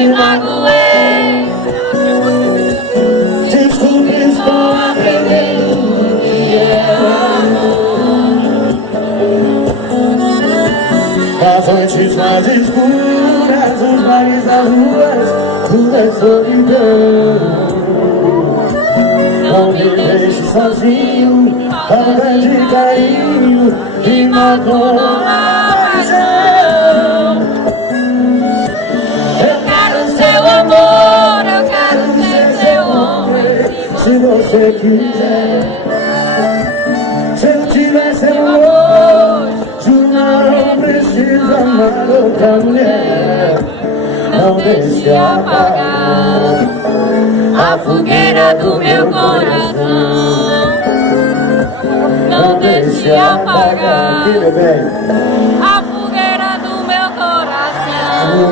te magoei. Desculpe, estou aprendendo o que é amor. As noites mais escuras, os bares das ruas, tudo é solidão. Não me deixe sozinho, falta de carinho, me matou na paixão. Eu quero seu amor, eu quero ser seu homem, se você quiser. Se eu tiver seu amor, juro não preciso amar outra mulher. Não deixe apagar a fogueira do meu coração. Não deixe apagar a fogueira do meu coração.